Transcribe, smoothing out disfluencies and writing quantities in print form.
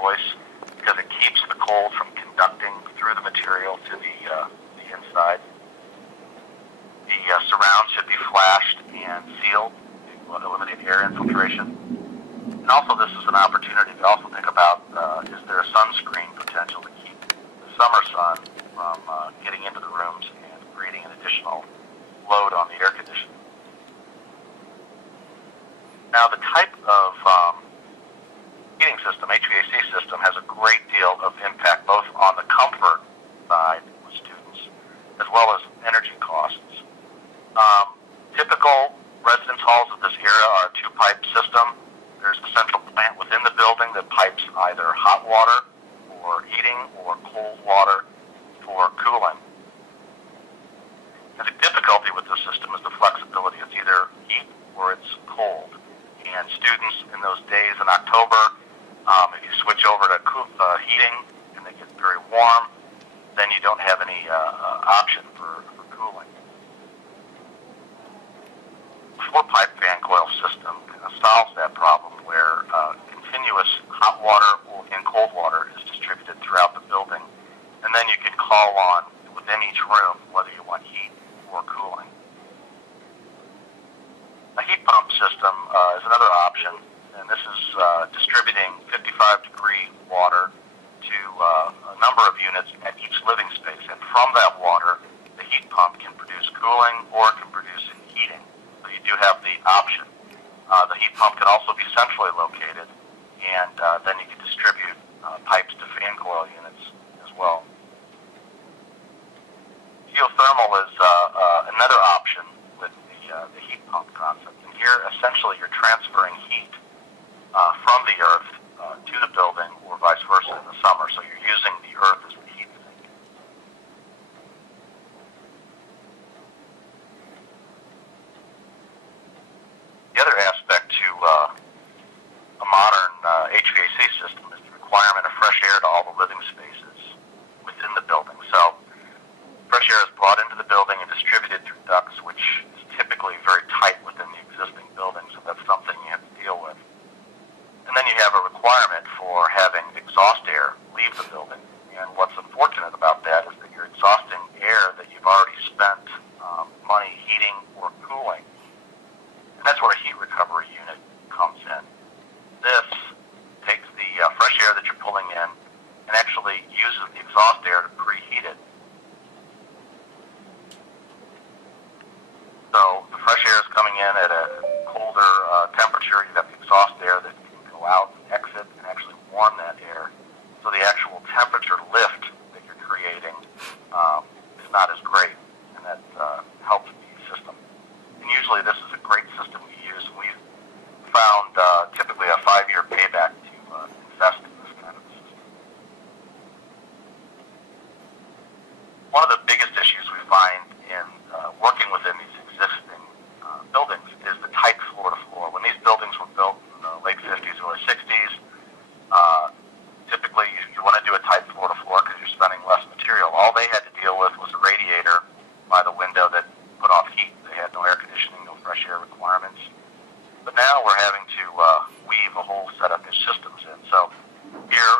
choice because it keeps the cold from conducting through the material to the inside. The surround should be flashed and sealed to eliminate air infiltration. And also this is an opportunity to also think about, is there a sunscreen potential to keep the summer sun from getting into the rooms and creating an additional load on the air conditioning. Now the type of heating system, HVAC system, has a great deal of impact both on the comfort side with students as well as energy costs. Typical residence halls of this era are a two-pipe system. There's a central plant within the building that pipes either hot water for heating or cold water for cooling. And the difficulty with this system is the flexibility. It's either heat or it's cold. And students in those days in October, if you switch over to heating and they get very warm, then you don't have any option for cooling. The four-pipe fan coil system solves that problem where continuous hot water and cold water is distributed throughout the building, and then you can call on within each room whether you want heat or cooling. A heat pump system is another option, and this is distributing 55-degree water to a number of units at each living space, and from that water, the heat pump can produce cooling or it can produce heating. So you do have the option. The heat pump can also be centrally located, and then you can distribute pipes to fan coil units as well. Geothermal is another option with the heat pump concept. And here, essentially, you're transferring heat from the earth to the building or vice versa in the summer. So you're using the earth as the heat sink. The other aspect to a modern HVAC system is the requirement of fresh air to all the living spaces within the building. So fresh air is brought into the building and distributed through ducts, which is typically very tight within the existing building, so that's something you have to deal with. And then you have a requirement for having exhaust air leave the building. And what's unfortunate about that is that you're exhausting air that you've already spent money heating or cooling. And that's where a heat recovery unit comes in. This takes the fresh air that you're pulling in and actually uses the exhaust air to preheat it. So the fresh air is coming in at a colder temperature. You've got the exhaust air that can go out and exit and actually warm that air. So the actual temperature lift that you're creating is not as great, and that helps the system. And usually this is a great system to use. We've found typically a 5-year payback to invest in this kind of a system. One of the biggest issues we find in working within these existing buildings is the tight floor-to-floor. When these buildings were built in the late 50s, early 60s, typically you want to do a tight floor-to-floor because you're spending less material. All they had to deal with was a radiator by the window that put off heat. They had no air conditioning, no fresh air requirements. But now we're having to weave a whole set of new systems in. So here